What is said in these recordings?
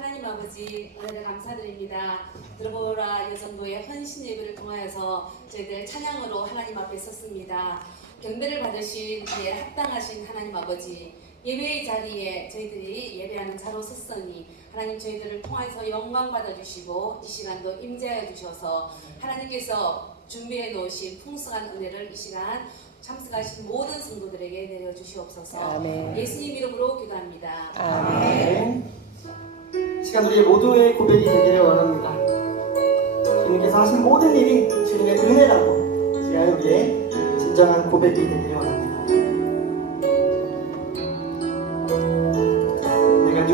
하나님 아버지 은혜를 감사드립니다. 들어보라 여성도의 헌신 예배를 통하여서 저희들 찬양으로 하나님 앞에 섰습니다. 경배를 받으신 그에 합당하신 하나님 아버지, 예배의 자리에 저희들이 예배하는 자로 섰으니 하나님 저희들을 통해서 영광 받아주시고 이 시간도 임재하여 주셔서 하나님께서 준비해 놓으신 풍성한 은혜를 이 시간 참석하신 모든 성도들에게 내려주시옵소서. 아멘. 예수님 이름으로 기도합니다. 아멘. 시간 우리 모두의 고백이 되기를 원합니다. 주님께서 하신 모든 일이 주님의 은혜라고 시간 우리의 진정한 고백이 되기를 원합니다. 내가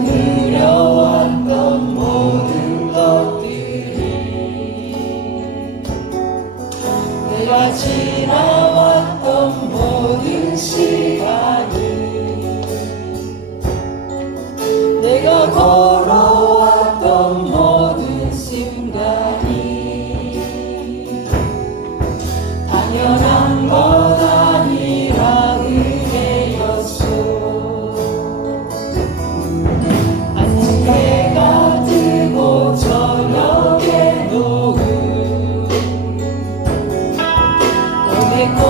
누려왔던 모든 것들이 내가 지나왔던 모든 시간이 내가 걸어왔던 모든 순간이 당연한 것 아니라 은혜였소. 아침 해가 뜨고 저녁에 노을 오겠고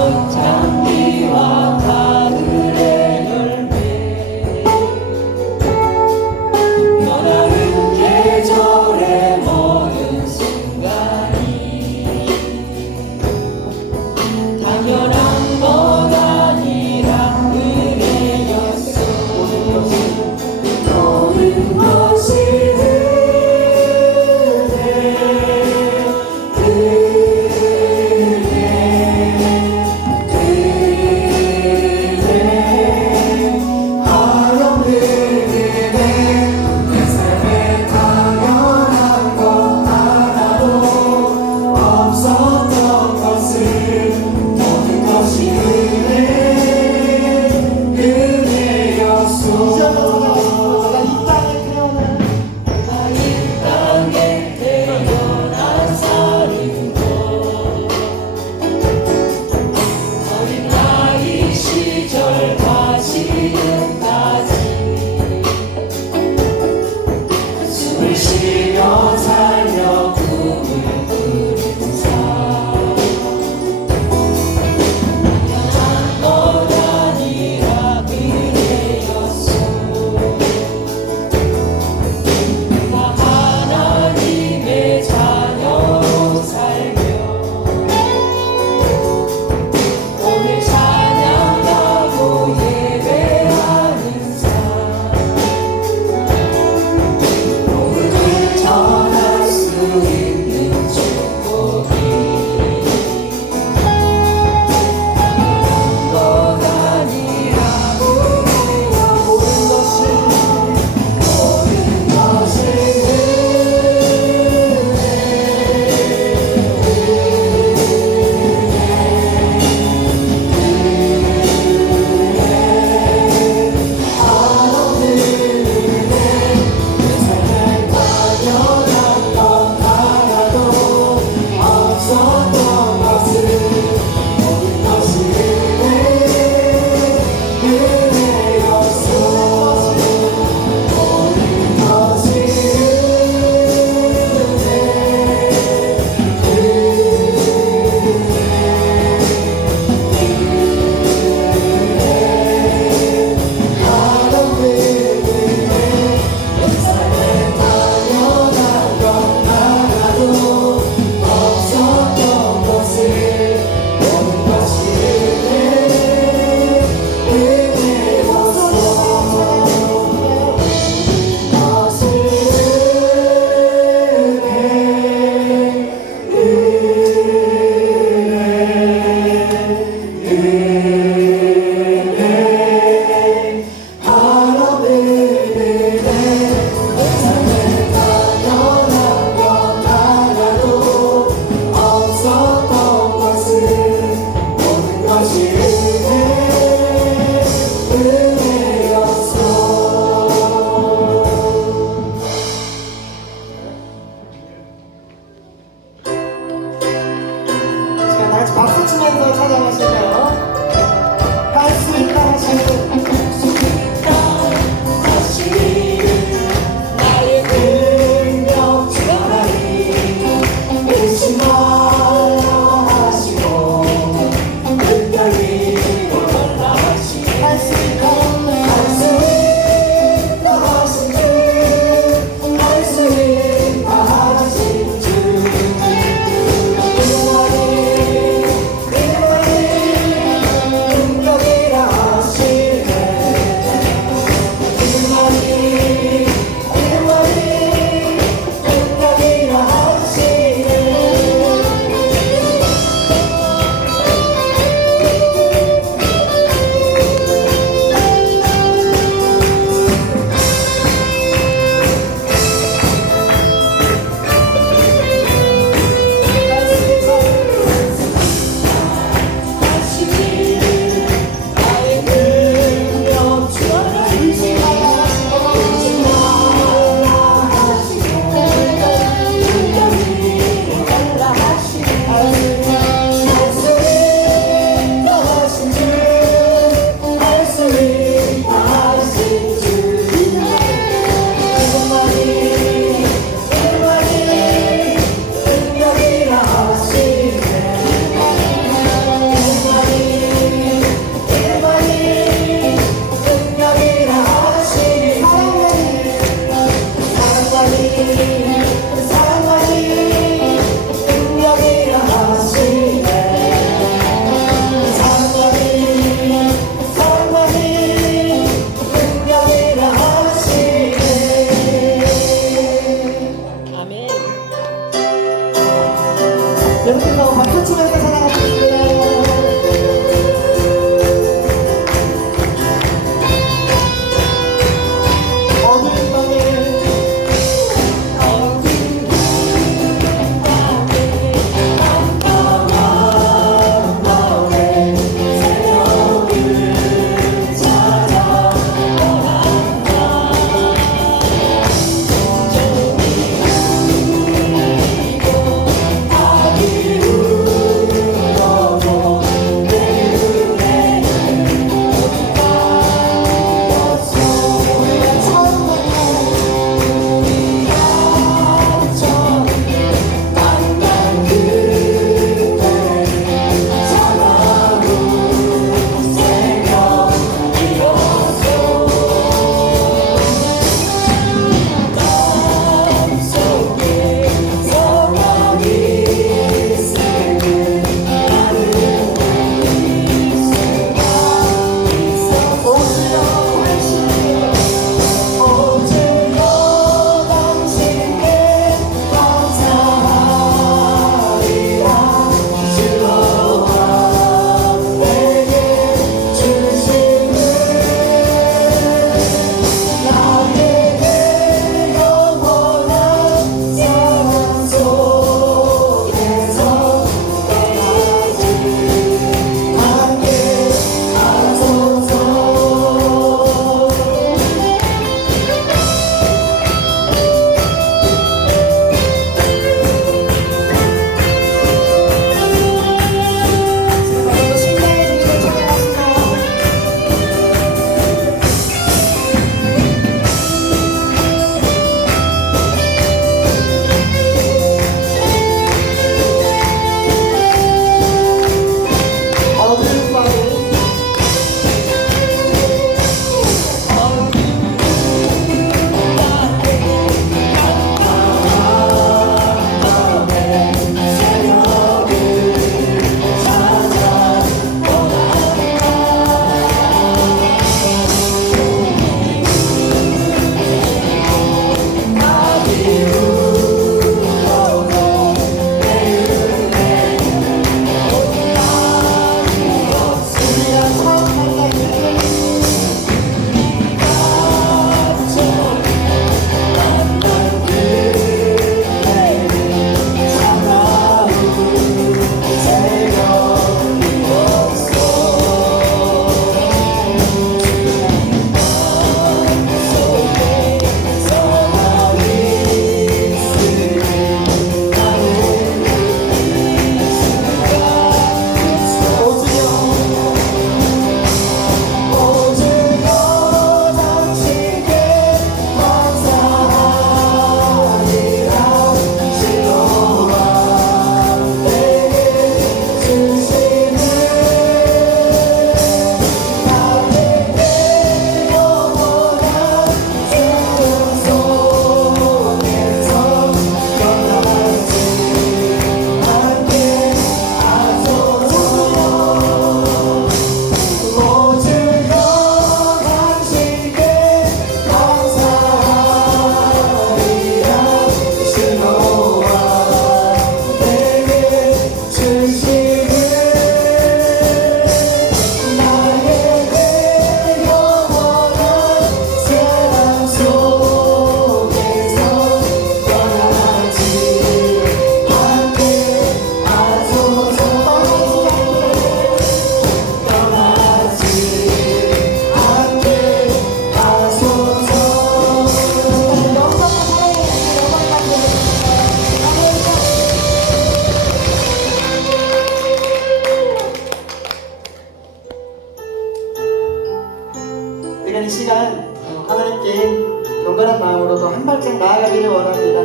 우리가 이 시간 하나님께 경건한 마음으로 더 한 발짝 나아가기를 원합니다.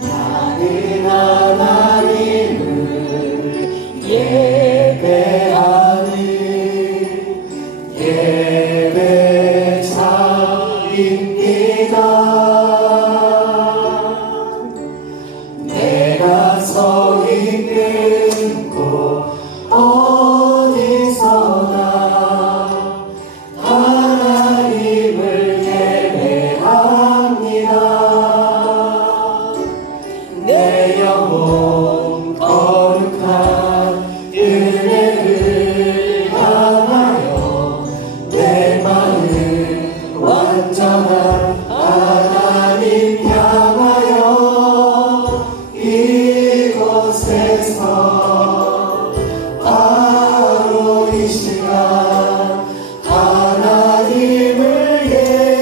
나는 하나님을 예배하는 예배자입니다. 내가 서 있는 곳 어디서나 하나님을 예배합니다. 내 영혼 거룩한 은혜를 향하여 내 마음 완전한 하나님 향하여 이곳에서 바로 이 시간 하나님을 예배합니다.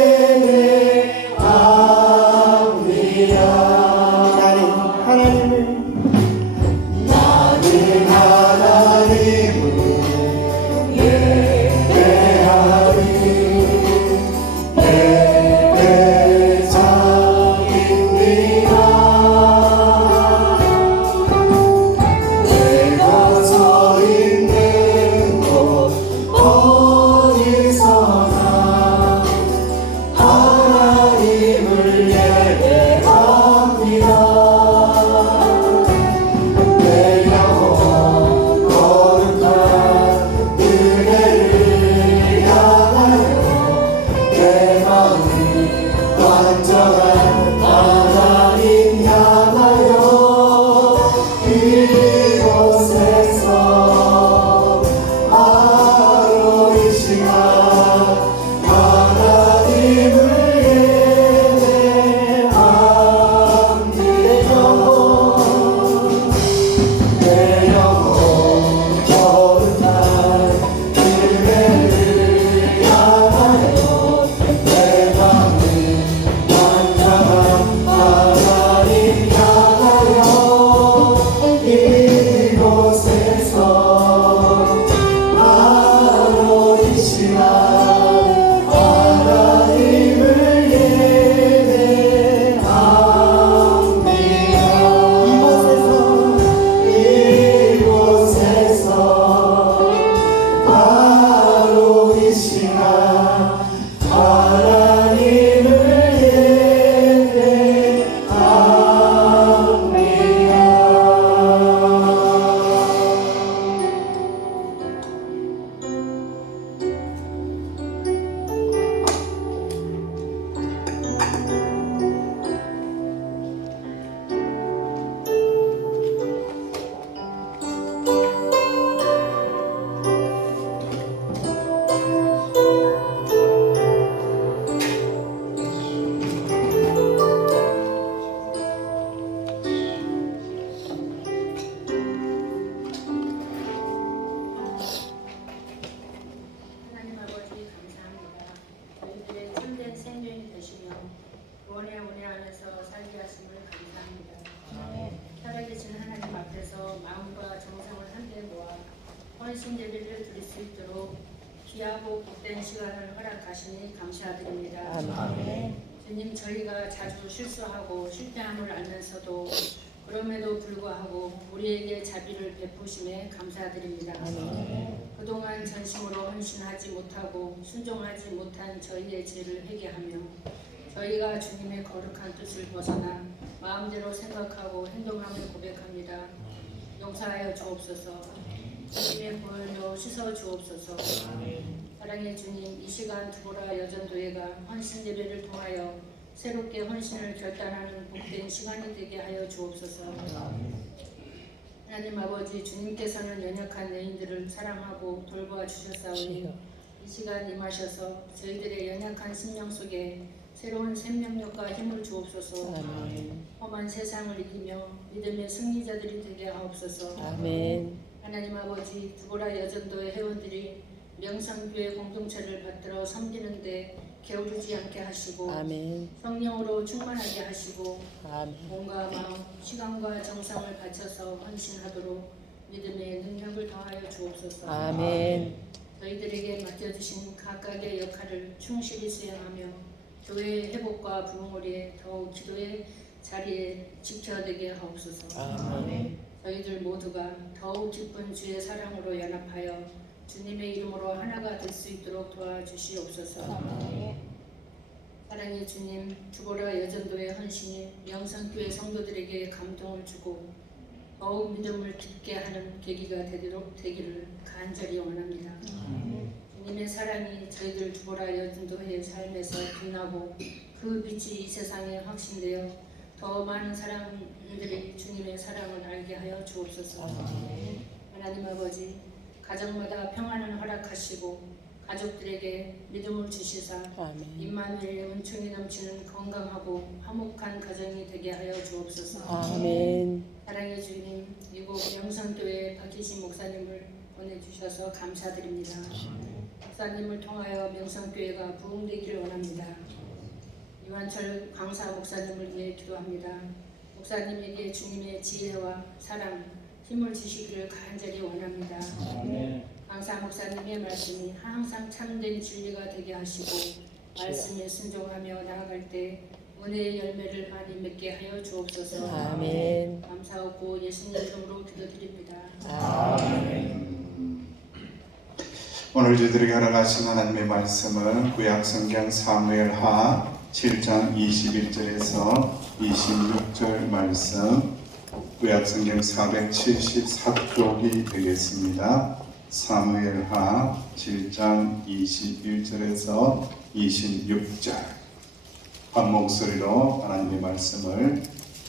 나는 하나님을 예배하는 예배자입니다. 내가 서 있는 곳 어디서나 하나님을 예배합니다. 내 영혼 거룩한 은혜를 향하여 내 마음 완전한 하나님 향하여 이곳에서 바로 이 시간 하나님을 예배합니다. 내 영혼 거룩한 은혜를 향하여 내 마음 완전한 하나님 향하여 이곳에서 바로 이 시간 하나님을 예배합니다. 이곳에서 바로 이 시간 하나님을 하나님 아버지 감사합니다. 저희들의 참된 생명이 되시며 원의 은혜 안에서 살게 하심을 감사합니다. 살아계신 하나님 앞에서 마음과 정성을 한데 모아 헌신 예배를 드릴 수 있도록 귀하고 복된 시간을 허락하시니 감사드립니다. 주님, 저희가 자주 실수하고 실패함을 알면서도 그럼에도 불구하고 우리에게 자비를 베푸심에 감사드립니다. 그동안 전심으로 헌신하지 못하고 순종하지 못한 저희의 죄를 회개하며 저희가 주님의 거룩한 뜻을 벗어나 마음대로 생각하고 행동함을 고백합니다. 용서하여 주옵소서. 주님의 보혈로 씻어 주옵소서. 사랑의 주님, 이 시간 두보라 여전도회가 헌신 예배를 통하여 새롭게 헌신을 결단하는 복된 시간이 되게 하여 주옵소서. 하나님 아버지, 주님께서는 연약한 여인들을 사랑하고 돌보아 주셨사오니 이 시간 임하셔서 저희들의 연약한 심령 속에 새로운 생명력과 힘을 주옵소서. 험한 세상을 이기며 믿음의 승리자들이 되게 하옵소서. 하나님 아버지, 두보라 여전도의 회원들이 명성교회 공동체를 받들어 섬기는데 게으르지 않게 하시고 아멘. 성령으로 충만하게 하시고 아멘. 몸과 마음, 시간과 정성을 바쳐서 헌신하도록 믿음의 능력을 더하여 주옵소서. 아멘. 저희들에게 맡겨주신 각각의 역할을 충실히 수행하며 교회의 회복과 부흥을 더욱 기도의 자리에 지켜되게 하옵소서. 아멘. 저희들 모두가 더욱 기쁜 주의 사랑으로 연합하여 주님의 이름으로 하나가 될 수 있도록 도와주시옵소서. 사랑의 주님, 주보라 여전도의 헌신이 명성교회 성도들에게 감동을 주고 더욱 믿음을 깊게 하는 계기가 되기를 간절히 원합니다. 주님의 사랑이 저희들 주보라 여전도의 삶에서 빛나고 그 빛이 이 세상에 확신되어 더 많은 사람들이 주님의 사랑을 알게 하여 주옵소서. 하나님 아버지, 가정마다 평안을 허락하시고 가족들에게 믿음을 주시사 아멘. 임마누엘의 은총이 넘치는 건강하고 화목한 가정이 되게 하여 주옵소서. 아멘. 사랑의 주님, 이곳 명성교회 박희신 목사님을 보내주셔서 감사드립니다. 목사님을 통하여 명성교회가 부흥되기를 원합니다. 이완철 강사 목사님을 위해 기도합니다. 목사님에게 주님의 지혜와 사랑, 힘을 주시기를 간절히 원합니다. 강사 목사님의 말씀이 항상 참된 진리가 되게 하시고 말씀에 순종하며 나아갈 때 은혜의 열매를 많이 맺게 하여 주옵소서. 아멘. 감사하고 예수님 이름으로 기도드립니다. 오늘 저희들에게 허락하신 하나님의 말씀은 구약성경 사무엘하 7장 21절에서 26절 말씀, 구약성경 474쪽이 되겠습니다. 사무엘하 7장 21절에서 26절 한 목소리로 하나님의 말씀을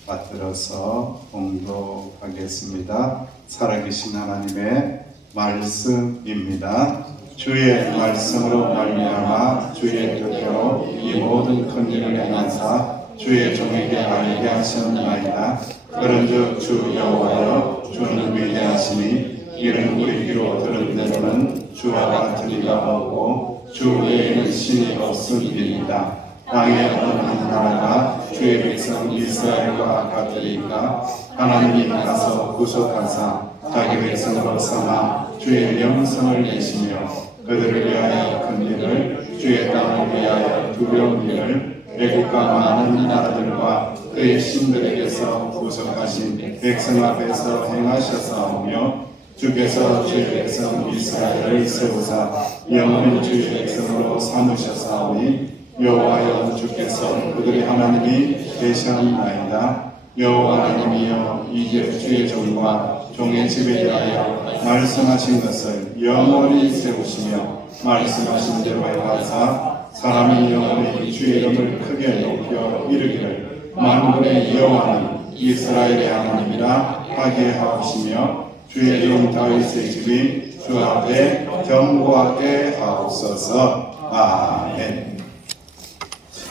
받들어서 봉독하겠습니다. 살아계신 하나님의 말씀입니다. 주의 말씀으로 말미암아 주의 뜻대로 이 모든 큰 일을 행하사 주의 종에게 알게 하셨나이다. 그런즉 주 여호와여, 주는 위대하시니 이는 우리 귀로 들은 대로는 주와 같은 이가 없고 주 외에는 신이 없음이니이다. 땅의 어느 한 나라가 주의 백성 이스라엘과 같으리까? 하나님이 가서 구속하사 자기 백성으로 삼아 주의 명성을 내시며 그들을 위하여 큰 일을, 주의 땅을 위하여 두려운 일을 애국과 많은 나라들과 그의 신들에게서 구속하신 백성 앞에서 행하셨사오며 주께서 주의 백성 이스라엘을 세우사 영원히 주의 백성으로 삼으셨사오니 여호와여, 주께서 그들의 하나님이 되셨나이다. 여호와 하나님이여, 이제 주의 종과 종의 집에 대하여 말씀하신 것을 영원히 세우시며 말씀하신 대로 행하사 사람이 영원히 주의 이름을 크게 높여 이르기를 만군의 여호와는 이스라엘의 하나님이라 하게 하옵시며 주의 이름 다윗의 집이 주 앞에 견고하게 하옵소서. 아멘.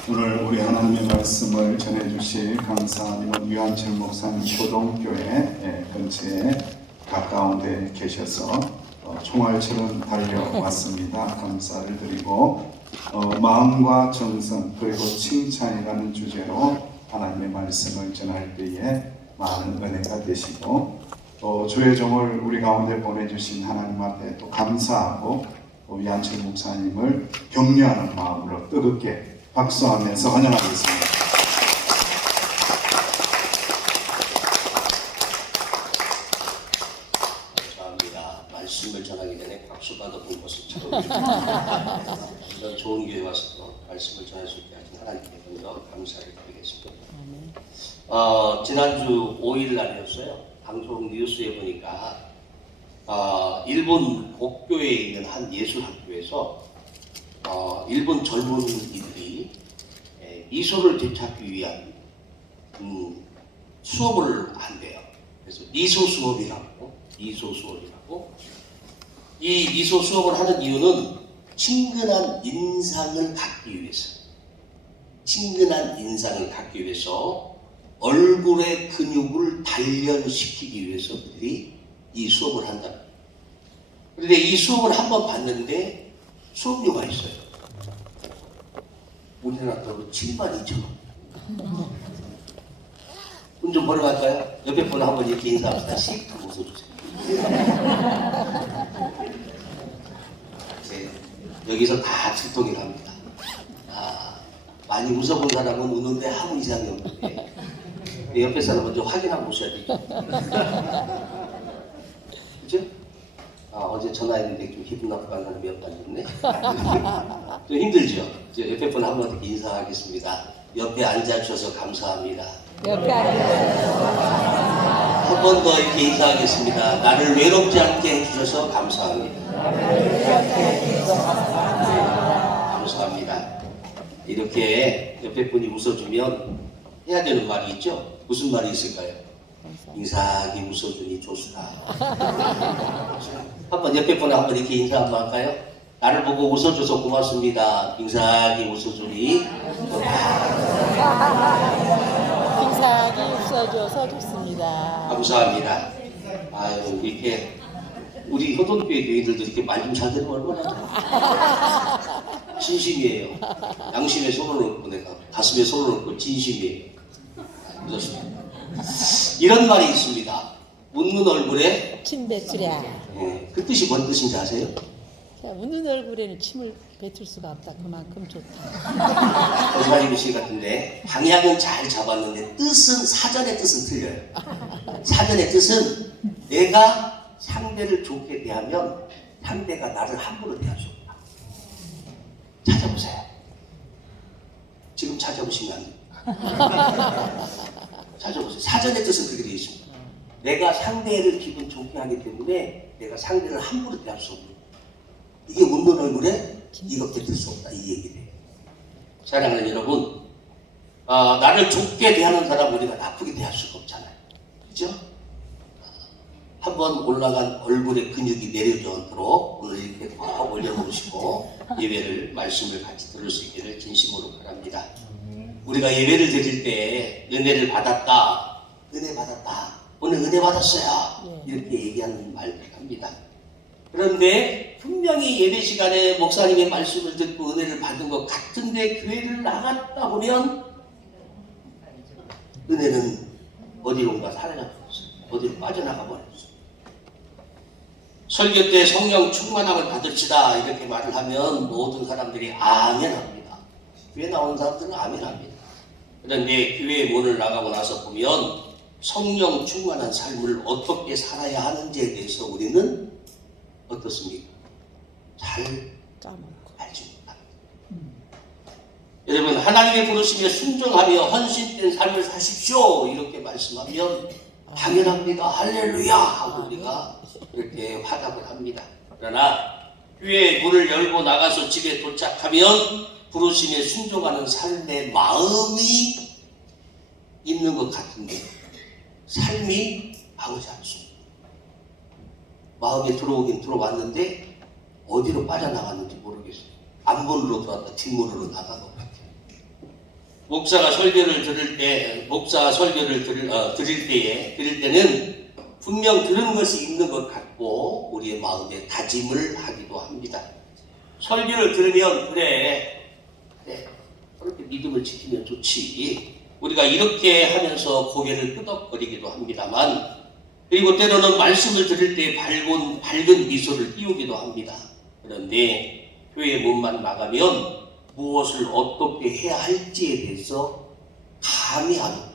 오늘 우리 하나님의 말씀을 전해주실 강사님은 유한철 목사님 초동교회 근처에 가까운 데 계셔서 총알처럼 달려왔습니다. 감사를 드리고 마음과 정성 그리고 칭찬이라는 주제로 하나님의 말씀을 전할 때에 많은 은혜가 되시고 또 주의 종을 우리 가운데 보내주신 하나님 앞에 또 감사하고 또 유한철 목사님을 격려하는 마음으로 뜨겁게 박수하면서 환영하겠습니다. 감사합니다. 말씀을 전하기 전에 박수 받아본 것은 처음입니다. 이런 좋은 교회 와서 말씀을 전할 수 있게 하신 하나님께 먼저 감사를 드리겠습니다. 지난주 5일 날이었어요. 방송 뉴스에 보니까 일본 도쿄에 있는 한 예술학교에서 일본 젊은이들이 미소를 되찾기 위한 수업을 한대요. 그래서 미소 수업이라고 이 미소 수업을 하는 이유는 친근한 인상을 갖기 위해서 얼굴의 근육을 단련시키기 위해서 그들이 이 수업을 한다. 그런데 이 수업을 한번 봤는데 수업료가 있어요. 우리나라로 72,000원. 돈 좀 벌어갈까요? 옆에 분 한번 이렇게 인사합시다. 씩 하고 웃어주세요. 여기서 다 출동이 갑니다. 많이 웃어본 사람은 우는데 아무 이상이 없는데 옆에 사람 먼저 확인하고 오셔야 되죠. 그죠? 어제 전화했는데 좀 기분 나쁘게 사람이 몇 번 있네. 좀 힘들죠? 이제 옆에 분 한번 이렇게 인사하겠습니다. 옆에 앉아주셔서 감사합니다. 옆에 앉아주셔서 한 번 더 이렇게 인사하겠습니다. 나를 외롭지 않게 해주셔서 감사합니다. 감사합니다. 이렇게 옆에 분이 웃어주면 해야 되는 말이 있죠? 무슨 말이 있을까요? 인사하게 웃어주니 좋수다. 한번 옆에 분에 한번 이렇게 인사 한번 할까요? 나를 보고 웃어줘서 고맙습니다. 인사하게 웃어주니 빙사하게 웃어줘서 좋습니다. 감사합니다. 아유, 이렇게 우리 효동교회 교인들도 이렇게 말 좀 잘 들으면 얼마나 좋아. 진심이에요. 양심에 손을 얹고 내가 가슴에 손을 얹고 진심이에요. 그렇습니다. 이런 말이 있습니다. 웃는 얼굴에 침 뱉으랴. 그 뜻이 뭔 뜻인지 아세요? 자, 웃는 얼굴에는 침을 뱉을 수가 없다. 그만큼 좋다. 거짓말이고 시 같은데 방향은 잘 잡았는데 뜻은 사전의 뜻은 틀려요. 사전의 뜻은 내가 상대를 좋게 대하면 상대가 나를 함부로 대할 수 없다. 찾아보세요. 지금 찾아보시면 안 돼요. 찾아보세요. 사전의 뜻은 그렇게 되어 있습니다. 내가 상대를 기분 좋게 하기 때문에 내가 상대를 함부로 대할 수 없다. 이게 웃는 얼굴에 이거 뱉을 수 없다. 이 얘기를. 사랑하는 여러분, 나를 좋게 대하는 사람 우리가 나쁘게 대할 수가 없잖아요. 그죠? 한번 올라간 얼굴에 근육이 내려져 않도록 오늘 이렇게 다 올려놓으시고 예배를 말씀을 같이 들을 수 있기를 진심으로 바랍니다. 우리가 예배를 드릴 때 은혜를 받았다, 은혜 받았다, 오늘 은혜 받았어요 이렇게 얘기하는 말들 합니다. 그런데 분명히 예배 시간에 목사님의 말씀을 듣고 은혜를 받은 것 같은데 교회를 나갔다 보면 은혜는 어디론가 사라져버렸어요. 어디로 빠져나가 버렸어요. 설교 때 성령 충만함을 받을지다 이렇게 말을 하면 모든 사람들이 아멘합니다. 교회 나온 사람들은 아멘합니다. 그런데 교회의 문을 나가고 나서 보면 성령 충만한 삶을 어떻게 살아야 하는지에 대해서 우리는 어떻습니까? 잘 알지 못합니다. 여러분, 하나님의 부르심에 순종하며 헌신된 삶을 사십시오 이렇게 말씀하면 당연합니다. 할렐루야 하고 우리가 이렇게 화답을 합니다. 그러나 교회 문을 열고 나가서 집에 도착하면 부르심에 순종하는 삶의 마음이 있는 것 같은데 삶이 나오지 않습니다. 마음에 들어오긴 들어왔는데 어디로 빠져나갔는지 모르겠어요. 앞문으로 들어왔다 뒷문으로 나간 것 같아요. 목사가 설교를 들을 때, 드릴 때는 분명 들은 것이 있는 것 같고 우리의 마음에 다짐을 하기도 합니다. 설교를 들으면 그래 그렇게 믿음을 지키면 좋지. 우리가 이렇게 하면서 고개를 끄덕거리기도 합니다만 그리고 때로는 말씀을 들을 때 밝은 미소를 띄우기도 합니다. 그런데 교회 문만 나가면 무엇을 어떻게 해야 할지에 대해서 감이 안 옵니다.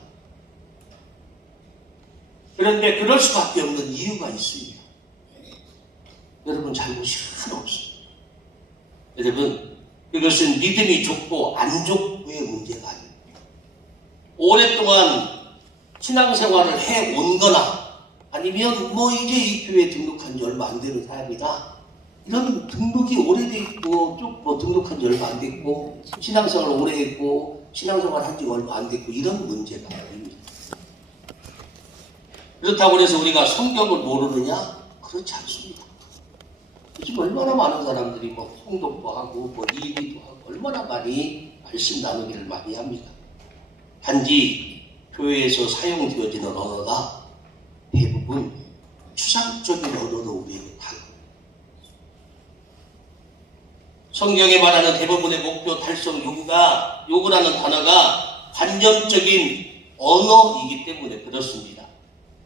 그런데 그럴 수밖에 없는 이유가 있습니다. 여러분 잘못이 하나 없습니다. 여러분 이것은 믿음이 좋고 안 좋고의 문제가 아닙니다. 오랫동안 신앙생활을 해온 거나 아니면 이제 이 교회에 등록한 지 얼마 안 되는 사람이다. 이런 등록이 오래돼 있고 쭉 등록한 지 얼마 안 됐고 신앙생활 오래 했고 신앙생활 한 지 얼마 안 됐고 이런 문제가 아닙니다. 그렇다고 해서 우리가 성경을 모르느냐? 그렇지 않습니다. 요즘 얼마나 많은 사람들이 성독도 하고 일기도 하고 얼마나 많이 말씀 나누기를 많이 합니다. 단지 교회에서 사용되어지는 언어가 대부분 추상적인 언어로 우리에게 다가옵니다. 성경에 말하는 대부분의 목표 달성 요구라는 단어가 관념적인 언어이기 때문에 그렇습니다.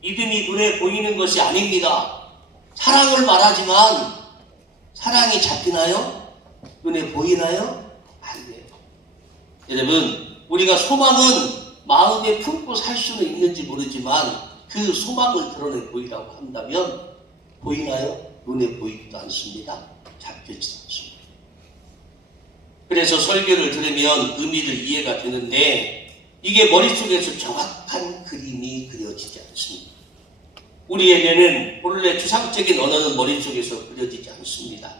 믿음이 눈에 보이는 것이 아닙니다. 사랑을 말하지만 사랑이 잡히나요? 눈에 보이나요? 안 돼요. 여러분, 우리가 소망은 마음에 품고 살 수는 있는지 모르지만 그 소망을 드러내 보이라고 한다면 보이나요? 눈에 보이지도 않습니다. 잡히지도 않습니다. 그래서 설교를 들으면 의미를 이해가 되는데 이게 머릿속에서 정확한 그림이 그려지지 않습니다. 우리에게는 본래 추상적인 언어는 머릿속에서 그려지지 않습니다.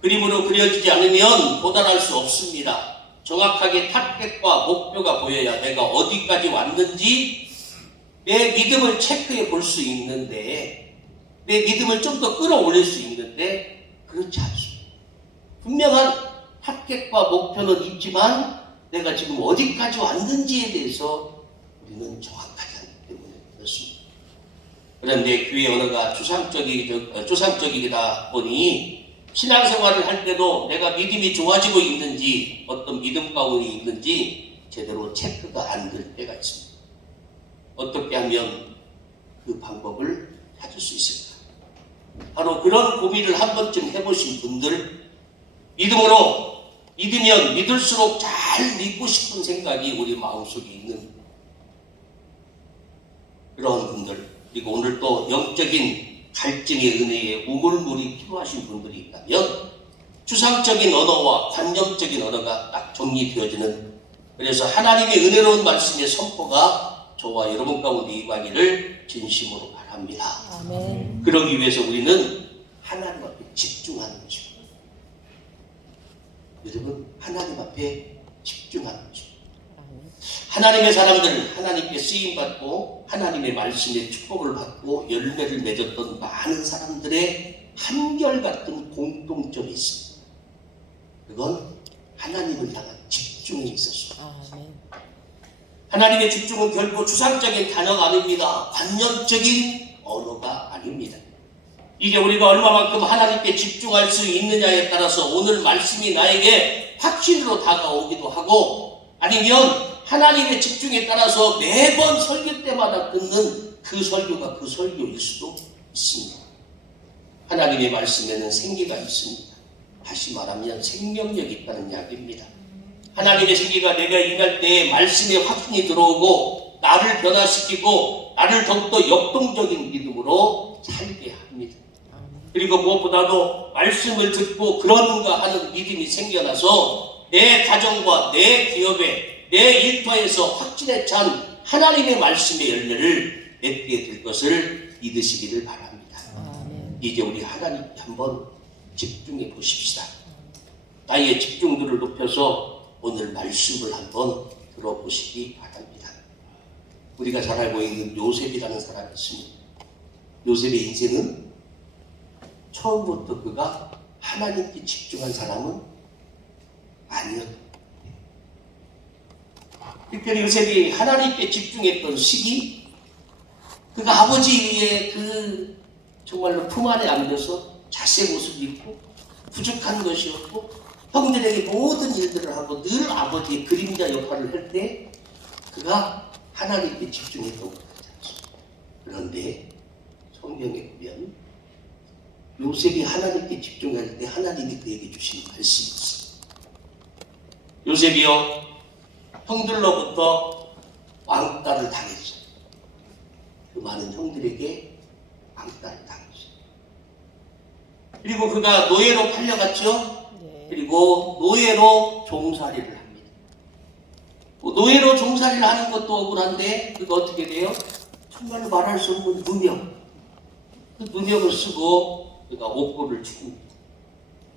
그림으로 그려지지 않으면 도달할 수 없습니다. 정확하게 타겟과 목표가 보여야 내가 어디까지 왔는지 내 믿음을 체크해 볼 수 있는데, 내 믿음을 좀 더 끌어올릴 수 있는데 그렇지 않습니다. 분명한 타겟과 목표는 있지만 내가 지금 어디까지 왔는지에 대해서 우리는 정확하지 않기 때문에 그렇습니다. 그런데 교회 언어가 추상적이다 보니 신앙생활을 할 때도 내가 믿음이 좋아지고 있는지, 어떤 믿음 가운데 있는지 제대로 체크가 안 될 때가 있습니다. 어떻게 하면 그 방법을 찾을 수 있을까? 바로 그런 고민을 한 번쯤 해보신 분들, 믿으면 믿을수록 잘 믿고 싶은 생각이 우리 마음속에 있는 그런 분들, 그리고 오늘 또 영적인 갈증의 은혜에 우물물이 필요하신 분들이 있다면 추상적인 언어와 관념적인 언어가 딱 정리되어지는, 그래서 하나님의 은혜로운 말씀의 선포가 저와 여러분 가운데 임하기를 진심으로 바랍니다. 아멘. 그러기 위해서 우리는 하나님 앞에 집중하는 것입니다. 여러분, 하나님 앞에 집중하는 것입니다. 하나님의 사람들, 하나님께 쓰임받고 하나님의 말씀에 축복을 받고 열매를 맺었던 많은 사람들의 한결같은 공통점이 있습니다. 그건 하나님을 향한 집중에 있었습니다. 아멘. 하나님의 집중은 결코 추상적인 단어가 아닙니다. 관념적인 언어가 아닙니다. 이제 우리가 얼마만큼 하나님께 집중할 수 있느냐에 따라서 오늘 말씀이 나에게 확신으로 다가오기도 하고, 아니면 하나님의 집중에 따라서 매번 설교 때마다 듣는 그 설교가 그 설교일 수도 있습니다. 하나님의 말씀에는 생기가 있습니다. 다시 말하면 생명력이 있다는 이야기입니다. 하나님의 생기가 내가 임할 때에 말씀에 확신이 들어오고 나를 변화시키고 나를 더욱더 역동적인 믿음으로 살게 합니다. 그리고 무엇보다도 말씀을 듣고 그런가 하는 믿음이 생겨나서 내 가정과 내 기업에, 내 일터에서 확신에 찬 하나님의 말씀의 열매를 맺게 될 것을 믿으시기를 바랍니다. 아멘. 이제 우리 하나님께 한번 집중해 보십시다. 나의 집중도를 높여서 오늘 말씀을 한번 들어보시기 바랍니다. 우리가 잘 알고 있는 요셉이라는 사람이 있습니다. 요셉의 인생은 처음부터 그가 하나님께 집중한 사람은 아니었다. 특별히 요셉이 하나님께 집중했던 시기, 그가 아버지의 그 정말로 품 안에 안겨서 자세 모습이 있고 부족한 것이었고 형들에게 모든 일들을 하고 늘 아버지의 그림자 역할을 할 때 그가 하나님께 집중했던 것 같아요. 그런데 성경에 보면 요셉이 하나님께 집중할 때 하나님이 그에게 주신 말씀이 있습니다. 요셉이요, 형들로부터 왕따를 당했어요. 그 많은 형들에게 왕따를 당했어요. 그리고 그가 노예로 팔려갔죠. 그리고 노예로 종살이를 합니다. 노예로 종살이를 하는 것도 억울한데 그가 어떻게 돼요? 정말로 말할 수 없는 누명, 그 누명을 쓰고 그가 옥고를 춥니다.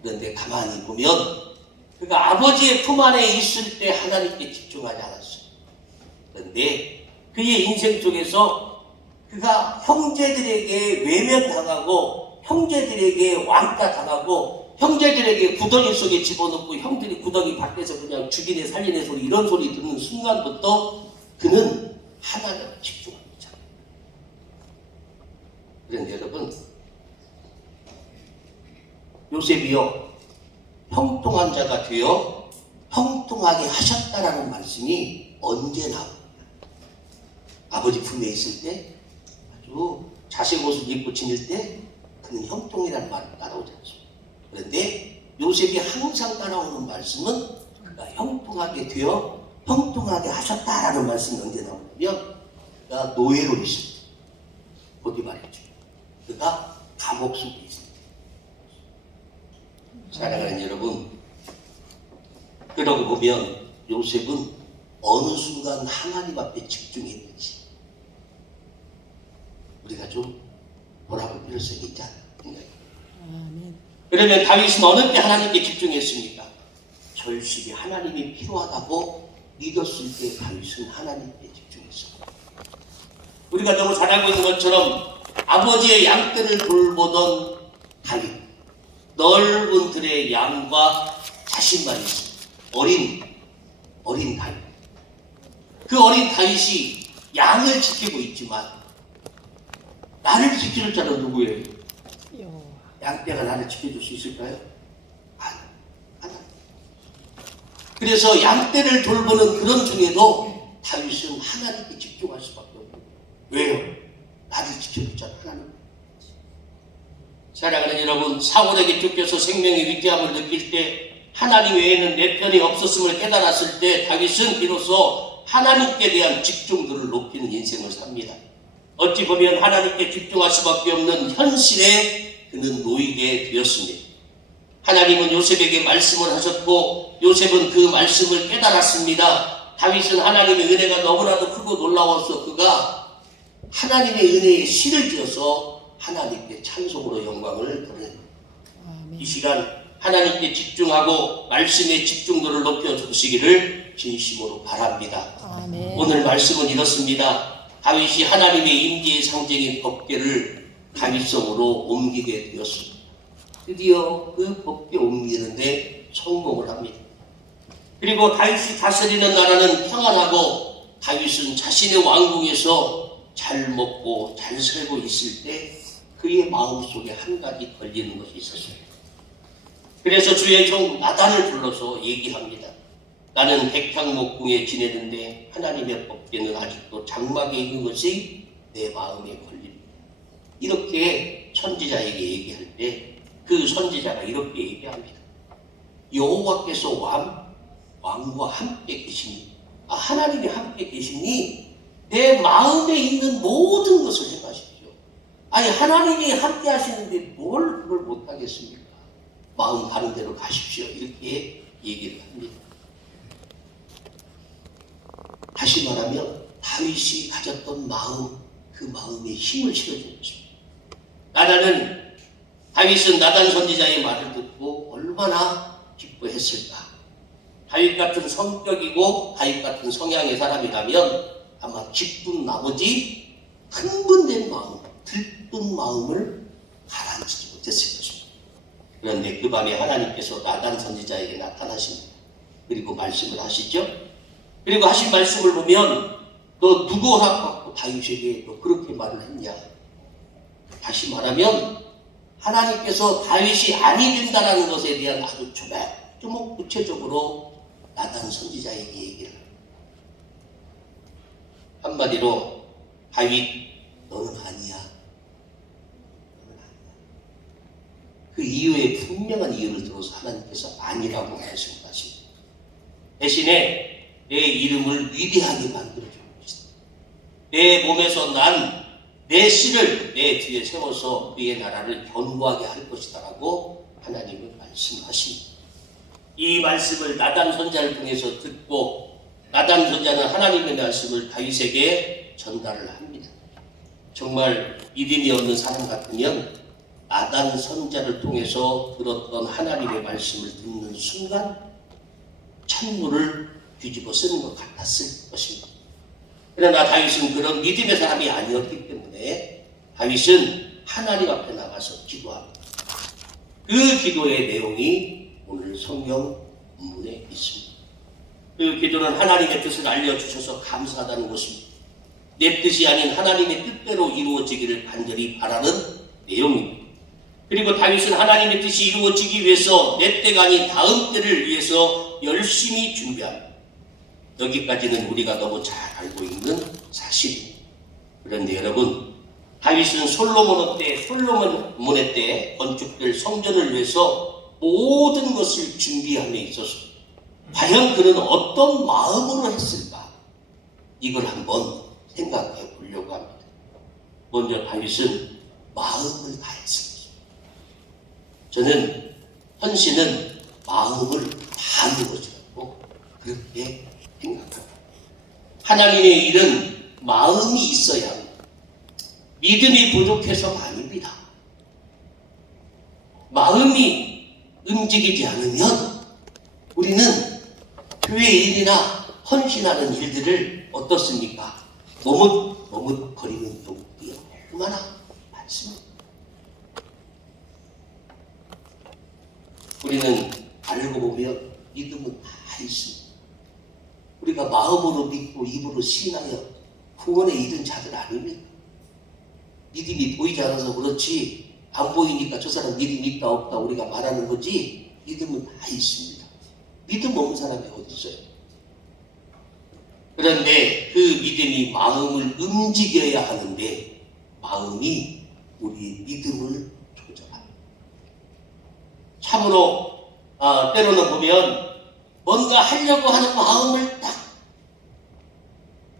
그런데 가만히 보면 그가 아버지의 품 안에 있을 때 하나님께 집중하지 않았어요. 그런데 그의 인생 속에서 그가 형제들에게 외면당하고 형제들에게 왕따 당하고 형제들에게 구덩이 속에 집어넣고 형들이 구덩이 밖에서 그냥 죽이네 살리네 소리 이런 소리 듣는 순간부터 그는 하나님을 집중합니다. 그런데 여러분, 요셉이요 형통한 자가 되어 형통하게 하셨다라는 말씀이 언제 나옵니까? 아버지 품에 있을 때, 아주 자색 옷을 입고 지낼 때 그는 형통이라는 말을 따라오지 않습니다. 그런데 요셉이 항상 따라오는 말씀은 그가 형통하게 되어 형통하게 하셨다라는 말씀이 언제 나오냐면 그가 노예로 있습니다. 어디 말이죠? 그가 감옥 속에 있습니다. 사랑하는 여러분, 그러고 보면 요셉은 어느 순간 하나님 앞에 집중했는지 우리가 좀 돌아볼 필요성이 있지 않나 생각합니다. 아멘. 그러면 다윗은 어느 때 하나님께 집중했습니까? 절실히 하나님이 필요하다고 믿었을 때 다윗은 하나님께 집중했습니다. 우리가 너무 잘 알고 있는 것처럼 아버지의 양떼를 돌보던 다윗, 넓은 들의 양과 자신만 있습니다. 어린 다윗. 그 어린 다윗이 양을 지키고 있지만 나를 지킬 자는 누구예요? 여호와. 양떼가 나를 지켜줄 수 있을까요? 아니. 그래서 양떼를 돌보는 그런 중에도 다윗은 하나님께 집중할 수밖에 없어요. 왜요? 나를 지켜주잖아, 하나님. 사랑하는 여러분, 사울에게 쫓겨서 생명의 위태함을 느낄 때 하나님 외에는 내 편이 없었음을 깨달았을 때 다윗은 비로소 하나님께 대한 집중도를 높이는 인생을 삽니다. 어찌 보면 하나님께 집중할 수밖에 없는 현실에 그는 놓이게 되었습니다. 하나님은 요셉에게 말씀을 하셨고 요셉은 그 말씀을 깨달았습니다. 다윗은 하나님의 은혜가 너무나도 크고 놀라워서 그가 하나님의 은혜에 실을 지어서 하나님께 찬송으로 영광을 드립니다. 이 시간 하나님께 집중하고 말씀의 집중도를 높여주시기를 진심으로 바랍니다. 아멘. 오늘 말씀은 이렇습니다. 다윗이 하나님의 임재의 상징인 법궤를 다윗성으로 옮기게 되었습니다. 드디어 그 법궤 옮기는데 성공을 합니다. 그리고 다윗이 다스리는 나라는 평안하고 다윗은 자신의 왕궁에서 잘 먹고 잘 살고 있을 때 그의 마음속에 한 가지 걸리는 것이 있었어요. 그래서 주의 종 나단을 불러서 얘기합니다. 나는 백향목궁에 지내는데 하나님의 법궤는 아직도 장막에 있는 것이 내 마음에 걸립니다. 이렇게 선지자에게 얘기할 때 그 선지자가 이렇게 얘기합니다. 여호와께서 왕과 함께 계시니 하나님이 함께 계시니 내 마음에 있는 모든 것을 행하십시오. 아니 하나님이 함께 하시는데 뭘 그걸 못하겠습니까? 마음 가는 대로 가십시오. 이렇게 얘기를 합니다. 다시 말하면 다윗이 가졌던 마음, 그 마음에 힘을 실어준 것입니다. 다윗은 나단 선지자의 말을 듣고 얼마나 기뻐했을까. 다윗 같은 성격이고 다윗 같은 성향의 사람이라면 아마 기쁜 나머지 흥분된 마음, 들뜬 마음을 가라앉히지 못했을 것입니다. 그런데 그 밤에 하나님께서 나단 선지자에게 나타나십니다. 그리고 말씀을 하시죠. 그리고 하신 말씀을 보면 너 누구 허락받고 다윗에게 너 그렇게 말을 했냐. 다시 말하면 하나님께서 다윗이 아니 된다라는 것에 대한 아주 조목조목 구체적으로 나단 선지자에게 얘기를 합니다. 한마디로 다윗 너는 아니야. 너는 아니야. 그 이유에 분명한 이유를 들어서 하나님께서 아니라고 말씀하십니다. 대신에 내 이름을 위대하게 만들어주는 것이다. 내 몸에서 난 내 씨를 내 뒤에 세워서 그의 나라를 견고하게 할 것이다 라고 하나님은 말씀하십니다. 이 말씀을 나단 선지자를 통해서 듣고 나단 선지자는 하나님의 말씀을 다윗에게 전달을 합니다. 정말 믿음이 없는 사람 같으면 나단 선지자를 통해서 들었던 하나님의 말씀을 듣는 순간 찬물을 뒤집어 쓰는 것 같았을 것입니다. 그러나 다윗은 그런 믿음의 사람이 아니었기 때문에 다윗은 하나님 앞에 나가서 기도합니다. 그 기도의 내용이 오늘 성경 본문에 있습니다. 그 기도는 하나님의 뜻을 알려주셔서 감사하다는 것입니다. 내 뜻이 아닌 하나님의 뜻대로 이루어지기를 간절히 바라는 내용입니다. 그리고 다윗은 하나님의 뜻이 이루어지기 위해서 내 때가 아닌 다음 때를 위해서 열심히 준비합니다. 여기까지는 우리가 너무 잘 알고 있는 사실입니다. 그런데 여러분, 다윗은 솔로몬의 때 건축될 성전을 위해서 모든 것을 준비함에 있어서 과연 그는 어떤 마음으로 했을까? 이걸 한번 생각해 보려고 합니다. 먼저 다윗은 마음을 다했습니다. 저는 헌신은 마음을 다하는 것이라고 그렇게 생각합니다. 하나님의 일은 마음이 있어야 합니다. 믿음이 부족해서가 아닙니다. 마음이 움직이지 않으면 우리는 교회 일이나 헌신하는 일들을 어떻습니까? 머뭇거리는 경우가 얼마나 많습니다. 우리는 알고 보면 믿음은 다 있습니다. 우리가 마음으로 믿고 입으로 시인하여 구원에 이른 자들 아닙니까? 믿음이 보이지 않아서 그렇지, 안 보이니까 저 사람 믿음이 있다 없다 우리가 말하는 거지, 믿음은 다 있습니다. 믿음 없는 사람이 어디 있어요? 그런데 그 믿음이 마음을 움직여야 하는데 마음이 우리의 믿음을 조절합니다. 참으로 때로는 보면 뭔가 하려고 하는 마음을 딱,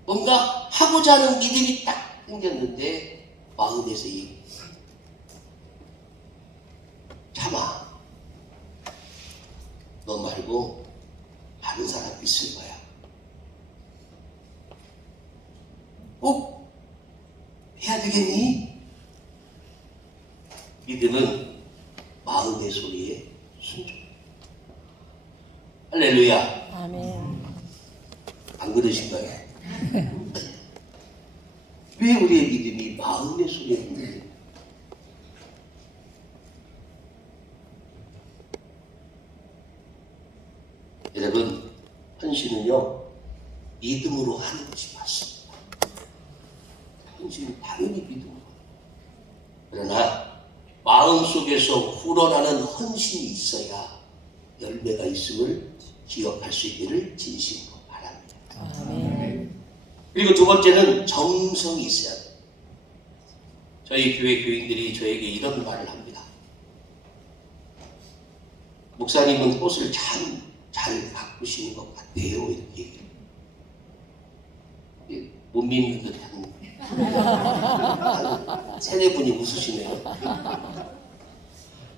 뭔가 하고자 하는 믿음이 딱 생겼는데 마음에서 참아, 너 말고 다른 사람 있을 거야. 꼭 해야 되겠니? 믿음은 마음의 소리에 순종. 할렐루야. 아멘. 안 그러신가요? 왜 우리의 믿음이 마음의 소리에 순종해요? 여러분, 헌신은요 믿음으로 하는 것이 맞습니다. 헌신은 당연히 믿음으로. 그러나 마음속에서 우러나는 헌신이 있어야 열매가 있음을 기억할 수 있기를 진심으로 바랍니다. 아멘. 그리고 두 번째는 정성이 있어야 돼요. 저희 교회 교인들이 저에게 이런 말을 합니다. 목사님은 꽃을 참 잘 가꾸시는 것 같아요. 이렇게 얘기해요. 못 믿는 듯한 세네 분이 웃으시네요.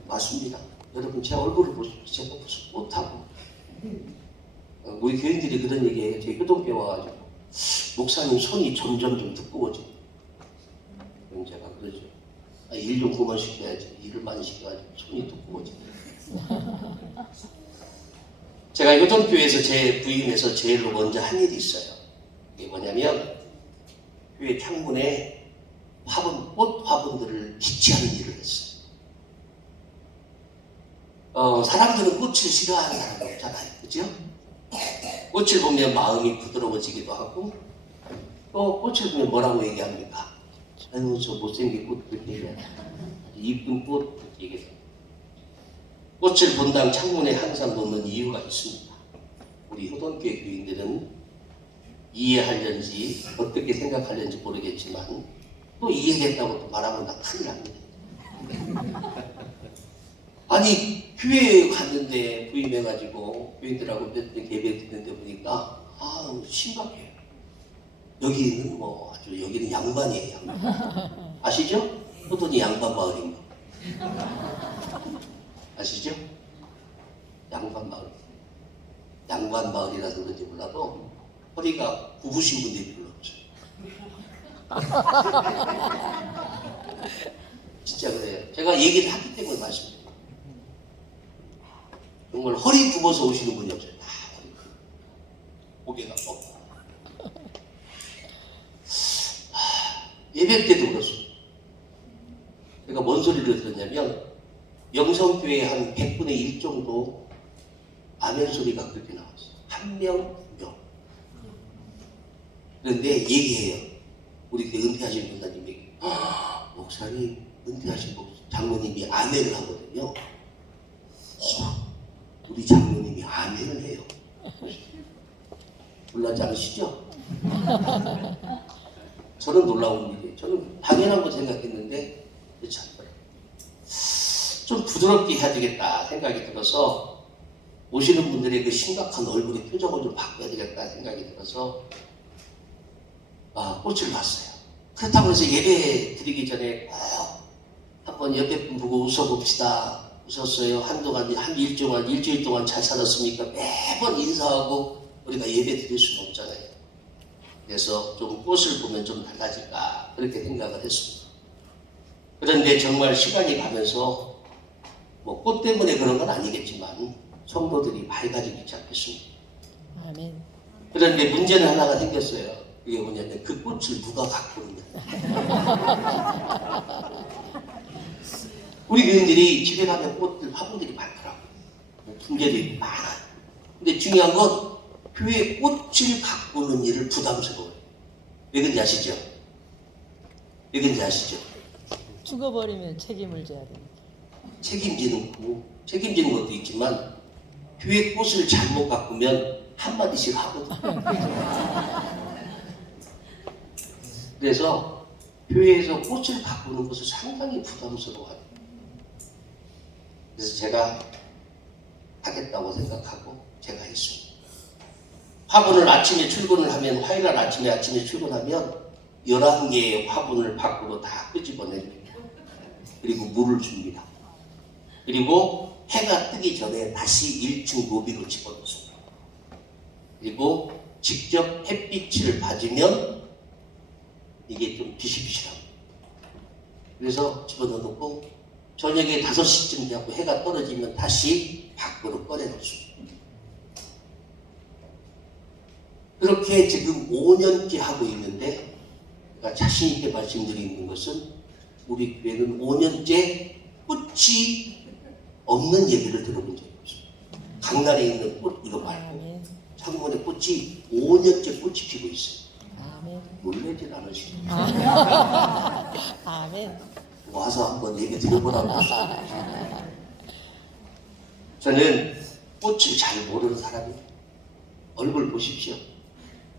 맞습니다. 여러분 제 얼굴을 보십시오. 제가 무슨 못하고 우리 교인들이 그런 얘기해요. 제 효동교회 와가지고 목사님 손이 점점 좀 두꺼워져. 그럼 제가 그러죠. 일 좀 그만 시켜야지. 일을 많이 시켜가지고 손이 두꺼워져. 제가 효동교회에서 제 부임에서 제일 먼저 한 일이 있어요. 이게 뭐냐면 교회 창문에 꽃 화분들을 비치하는 일을 했어요. 사람들은 꽃을 싫어하는 사람이 없잖아요. 그죠? 꽃을 보면 마음이 부드러워지기도 하고, 또 꽃을 보면 뭐라고 얘기합니까? 아유, 저 못생긴 꽃 그렇게 얘기하죠. 이쁜 꽃 그렇게 얘기해요. 꽃을 본당 창문에 항상 놓는 이유가 있습니다. 우리 효동교회 교인들은 이해하려는지 어떻게 생각하려는지 모르겠지만 또 이해됐다고 또 말하면 나 큰일 납니다. 아니 교회에 갔는데 부임해가지고 교인들하고 몇 번 예배드리는데 보니까 심각해요. 여기는 여기는 양반이에요. 양반. 아시죠? 효동이 양반 마을인 거. 아시죠? 양반 마을. 양반 마을이라서 그런지 몰라도 허리가 굽으신 분들이 별로 없어요. 진짜 그래요. 제가 얘기를 하기 때문에 말씀드려요. 정말 허리 굽어서 오시는 분이 없어요. 다 허리 굽어. 고개가 뻗고. 예배 때도 그렇습니다. 제가 뭔 소리를 들었냐면 영성교회 한 100분의 1 정도 아멘 소리가 그렇게 나왔어요. 한 명, 두 명. 그런데 얘기해요. 우리 그 은퇴하신 목사님 얘기. 목사님 은퇴하신 목사 장로님이 아멘을 하거든요. 우리 장로님이 아멘을 해요. 놀라지 않으시죠? 저는 놀라운 일이에요. 저는 당연한 거 생각했는데 참 좀 부드럽게 해야 되겠다 생각이 들어서 오시는 분들의 그 심각한 얼굴의 표정을 좀 바꿔야 되겠다 생각이 들어서 꽃을 봤어요. 그렇다고 해서 예배 드리기 전에 꼭 한번 옆에 분 보고 웃어봅시다. 웃었어요. 한 일주일 동안 잘 살았습니까? 매번 인사하고 우리가 예배 드릴 수는 없잖아요. 그래서 좀 꽃을 보면 좀 달라질까 그렇게 생각을 했습니다. 그런데 정말 시간이 가면서 뭐 꽃 때문에 그런 건 아니겠지만 성도들이 밝아지기 시작했습니다. 아멘. 그런데 문제는 하나가 생겼어요. 그게 뭐냐면 그 꽃을 누가 갖고 있냐. 우리 교인들이 집에 가면 화분들이 많더라고요. 분재들이 많아요. 근데 중요한 건 교회에 꽃을 갖고 오는 일을 부담스러워요. 왜 그런지 아시죠? 왜 그런지 아시죠? 죽어버리면 책임을 져야 됩니다. 책임지는 것도 있지만 교회 꽃을 잘못 가꾸면 한마디씩 하거든요. 그래서 교회에서 꽃을 가꾸는 것을 상당히 부담스러워해요. 그래서 제가 하겠다고 생각하고 제가 했습니다. 화분을 아침에 출근을 하면 화요일날 아침에 출근하면 11개의 화분을 밖으로 다 끄집어냅니다. 그리고 물을 줍니다. 그리고 해가 뜨기 전에 다시 1층 로비로 집어넣습니다. 그리고 직접 햇빛을 받으면 이게 좀 비실비실합니다. 그래서 집어넣고 저녁에 5시쯤 되고 해가 떨어지면 다시 밖으로 꺼내놓습니다. 그렇게 지금 5년째 하고 있는데 제가 자신 있게 말씀드리는 것은 우리 교회는 5년째 꽃이 없는 얘기를 들어본 적이 없어요. 강단에 있는 꽃 이거 말고 아멘. 창문에 꽃이 5년째 꽃이 피고 있어요. 아멘. 놀라진 않으시죠? 아멘. 와서 한번 얘기 들어보라고. 저는 꽃을 잘 모르는 사람이에요. 얼굴 보십시오.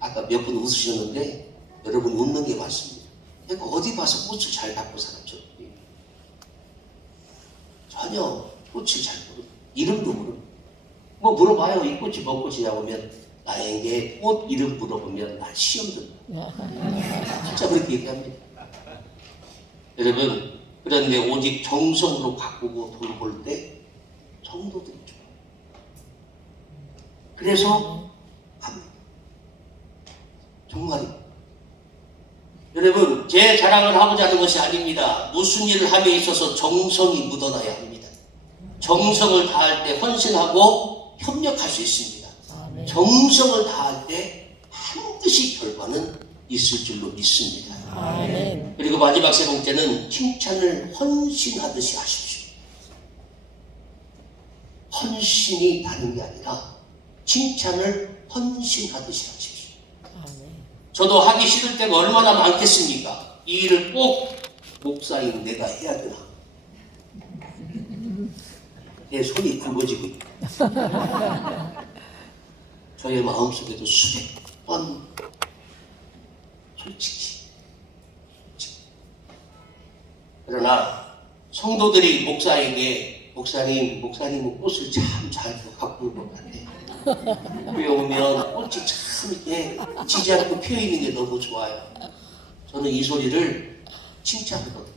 아까 몇 분 웃으셨는데 여러분 웃는 게 맞습니다. 내가 어디 봐서 꽃을 잘 갖고 살았죠? 전혀 꽃을 잘 모르고 이름도 모르고 뭐 물어봐요. 이 꽃이 뭔 꽃이냐고 하면 나에게 꽃 이름 물어보면 난 시험 듭니다. 진짜 그렇게 얘기합니다. 여러분 그런데 오직 정성으로 가꾸고 돌볼 때 성도들이 좋아요. 그래서 합니다. 정말입니다. 여러분 제 자랑을 하고자 하는 것이 아닙니다. 무슨 일을 함에 있어서 정성이 묻어나야 합니다. 정성을 다할 때 헌신하고 협력할 수 있습니다. 아멘. 정성을 다할 때 반드시 결과는 있을 줄로 믿습니다. 아멘. 그리고 마지막 세 번째는 칭찬을 헌신하듯이 하십시오. 헌신이 다른 게 아니라 칭찬을 헌신하듯이 하십시오. 아멘. 저도 하기 싫을 때가 얼마나 많겠습니까? 이 일을 꼭 목사인 내가 해야 되나? 내 손이 굵어지고 있다. 저의 마음속에도 수백 번 솔직히. 그러나 성도들이 목사에게 목사님은 꽃을 참 잘 가꾸는 것 같아요. 교회 오면 꽃이 참 이렇게 지지 않고 피어 있는 게 너무 좋아요. 저는 이 소리를 칭찬하거든요.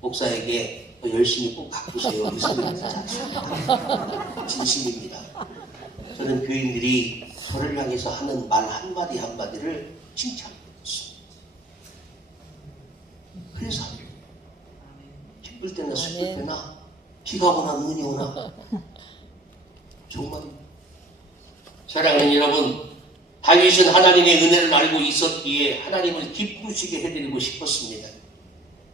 목사에게 더 열심히 꼭 가꾸세요. 이 소리를 듣지 않습니다. 진심입니다. 저는 교인들이 저를 향해서 하는 말 한마디 한마디를 칭찬하고 있습니다. 그래서 기쁠 때나 슬플 때나 비가 오나 눈이 오나 정말입니다. 사랑하는 여러분, 다윗은 하나님의 은혜를 알고 있었기에 하나님을 기쁘시게 해드리고 싶었습니다.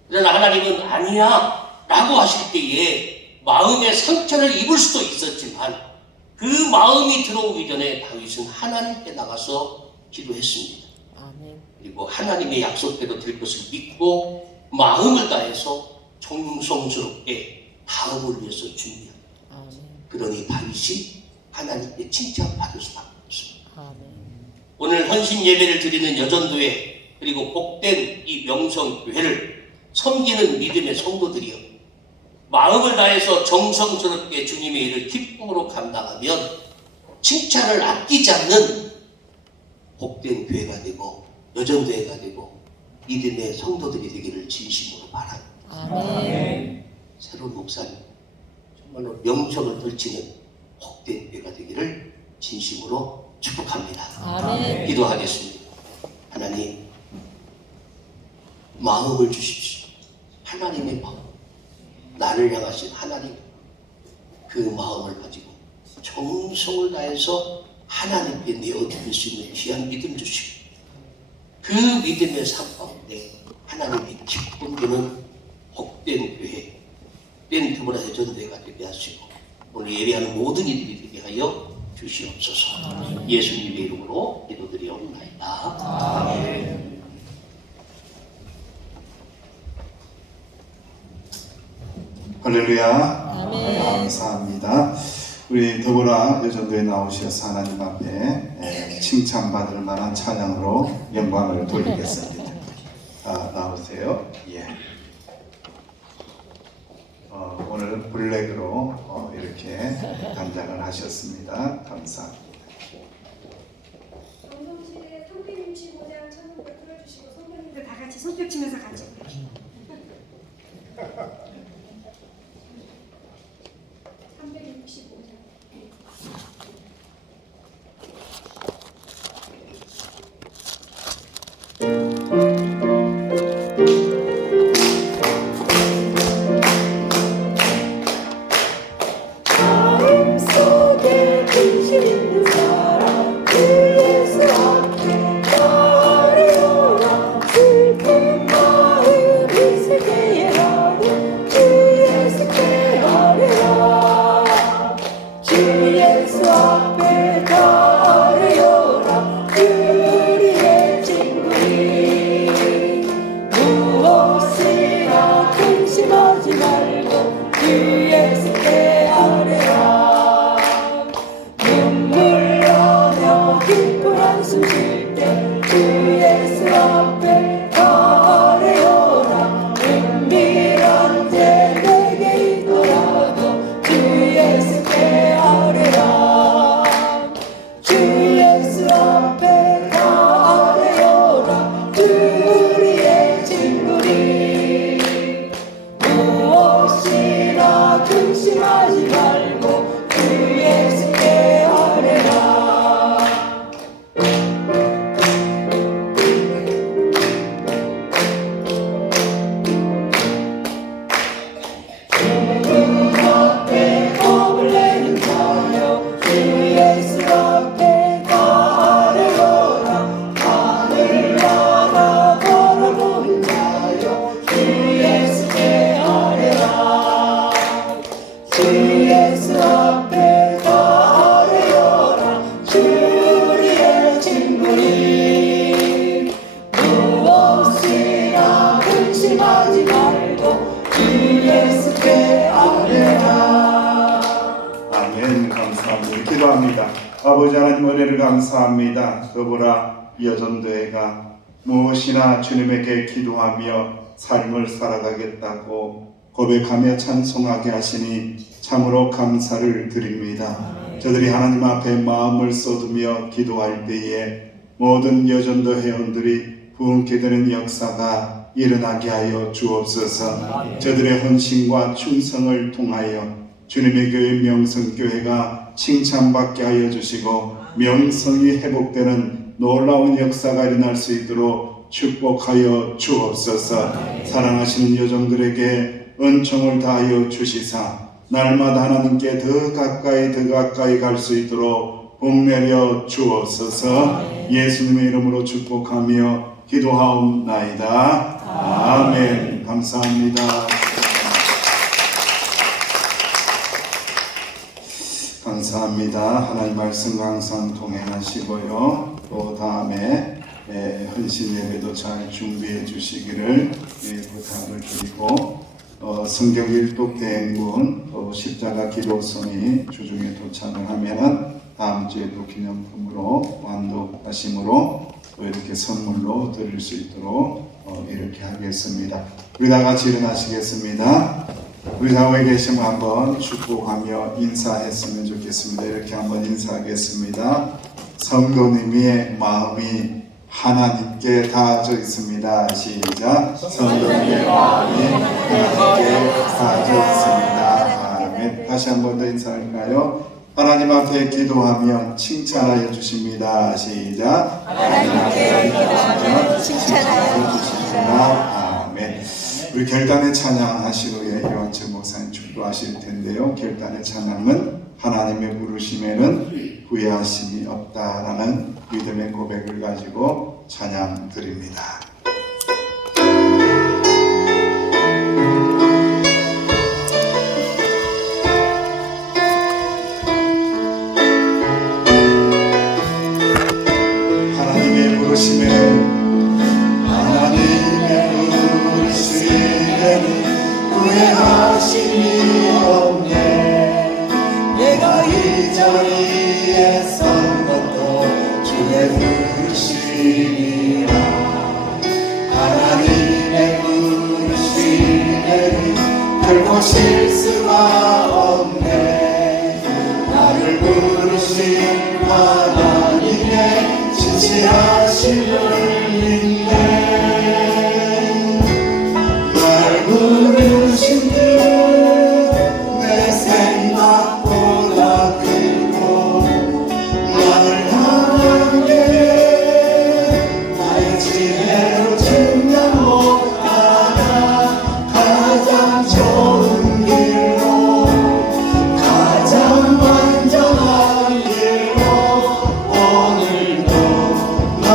그러나 하나님은 아니야 라고 하실 때에 마음의 상처를 입을 수도 있었지만 그 마음이 들어오기 전에 다윗은 하나님께 나가서 기도했습니다. 아멘. 그리고 하나님의 약속대로 될 것을 믿고 마음을 다해서 정성스럽게 다음을 위해서 준비합니다. 그러니 다윗이 하나님께 칭찬받을 수밖에 없습니다. 오늘 헌신 예배를 드리는 여전도회 그리고 복된 이 명성교회를 섬기는 믿음의 성도들이요, 마음을 다해서 정성스럽게 주님의 일을 기쁨으로 감당하면 칭찬을 아끼지 않는 복된 교회가 되고 여전도회가 되고 믿음의 성도들이 되기를 진심으로 바랍니다. 아멘. 새로운 목사님 정말로 명성을 떨치는 복된 교회가 되기를 진심으로 축복합니다. 아멘. 기도하겠습니다. 하나님, 마음을 주십시오. 하나님의 마음, 나를 향하신 하나님, 그 마음을 가지고 정성을 다해서 하나님께 내어드릴 수 있는 귀한 믿음 주시고, 그 믿음의 삶 가운데 하나님이 기쁨 되는 복된 교회, 복된 교보라 여전대가 되게 하시고 오늘 예배하는 모든 이들이 되게 하여 주시옵소서. 예수님의 이름으로 기도드리옵나이다. 아멘. 할렐루야. 아멘. 감사합니다. 우리 더불어 여전도에 나오셔서 하나님 앞에 칭찬받을 만한 찬양으로 영광을 돌리겠습니다. 나오세요. 예. 오늘 블랙으로 이렇게 단장을 하셨습니다. 감사합니다. 정성실에 365장 찬송가 틀어주시고 선배님들 다 같이 손뼉 치면서 같이 365장. 마음속에 근심 있는 사람 그 예수 앞에 아뢰어라. 슬픈 마음 있을 때에 나는 주 예수께 아뢰라. 주 예수 앞에 다 아뢰어라. 우리의 친구니 무엇이나 근심하지 말고 주 예수께 아뢰라. 눈물 나며 기쁜 한숨 쉴 때 주 예수 앞에 다 아뢰어라. 은밀한 죄 내게 있더라도 주 예수께 아뢰라. 주 예수 앞에 다 아뢰어라. 주 우리의 친구니 무엇이나 근심하지 말고 주 예수께 아뢰라. 주님 앞에 겁을 내는 자여 주 예수 앞에 다 아뢰어라. 하늘 나라 걸어보는 자여 주 예수께 아뢰라. 주 예수 앞에 다 아뢰어라. 주 우리의 친구니 무엇이나 근심하지 말고 주 예수께 아뢰라. 아멘. 감사합니다. 기도합니다. 아버지 하나님 은혜를 감사합니다. 더불어 여전도회가 무엇이나 주님에게 기도하며 삶을 살아가겠다고 고백하며 찬송하게 하시니 참으로 감사를 드립니다. 저들이 하나님 앞에 마음을 쏟으며 기도할 때에 모든 여전도 회원들이 부흥케 되는 역사가 일어나게 하여 주옵소서. 저들의 헌신과 충성을 통하여 주님의 교회 명성교회가 칭찬받게 하여 주시고 명성이 회복되는 놀라운 역사가 일어날 수 있도록 축복하여 주옵소서. 사랑하시는 여종들에게 은총을 다하여 주시사 날마다 하나님께 더 가까이 갈 수 있도록 복내려 주옵소서. 예수님의 이름으로 축복하며 기도하옵나이다. 아멘. 감사합니다. 감사합니다. 하나님 말씀과 항상 동행하시고요. 또 다음에 헌신 예배도 잘 준비해 주시기를 부탁을 드리고 성경 일독 대행군 또 십자가 기도성이 주중에 도착을 하면은 다음 주에도 기념품으로 완독하심으로 또 이렇게 선물로 드릴 수 있도록 이렇게 하겠습니다. 우리 다 같이 일어나시겠습니다. 우리 좌우에 계시면 한번 축복하며 인사했으면 좋겠습니다. 이렇게 한번 인사하겠습니다. 성도님의 마음이 하나님께 닿아져 있습니다. 시작. 성도님의 마음이 하나님께 닿아져 있습니다. 아멘. 다시 한번 더 인사할까요? 하나님 앞에 기도하면 칭찬하여 주십니다. 시작. 하나님 앞에 기도하면 칭찬하여 주십니다. 아멘. 우리 결단의 찬양 하실 후에 이완철 목사님 축도하실 텐데요. 결단의 찬양은 하나님의 부르심에는 후회하심이 없다라는 믿음의 고백을 가지고 찬양 드립니다. 하나님의 부르심에는 후회하심이 없네. 내가 이 자리에 선 것도 주의 부르심이라. 하나님의 부르심에는 결코 실수가 없네. 나를 부르신 하나님의 진실하심을 믿네. 날 부르신 듯 내 생각보다 크고 나를 향한 게 나의 지혜로 증명 못하나 가장 좋은 길로 가장 완전한 길로 오늘도 난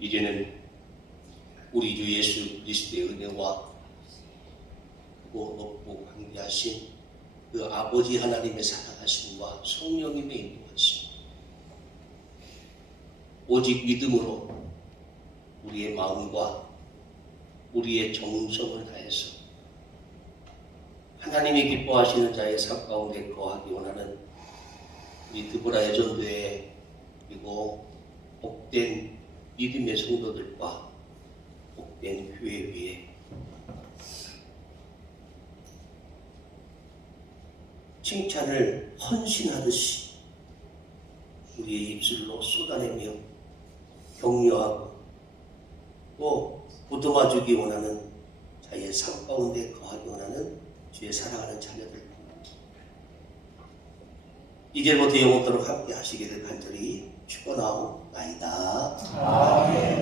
이제는 우리 주 예수 그리스도의 은혜와 크고 높고 광대하신 그 아버지 하나님의 사랑하심과 성령님의 인도하심, 오직 믿음으로 우리의 마음과 우리의 정성을 다해서 하나님이 기뻐하시는 자의 삶 가운데 거하기 원하는 우리 드보라의 전도회, 그리고 복된 믿음의 성도들과 복된 교회 위에 칭찬을 헌신하듯이 우리의 입술로 쏟아내며 격려하고 또 보듬어주기 원하는 자의 삶 가운데 거하기 원하는 주의 사랑하는 자녀들, 이제부터 영원토록 함께 하시기를 간절히 축원하옵나이다. 아멘.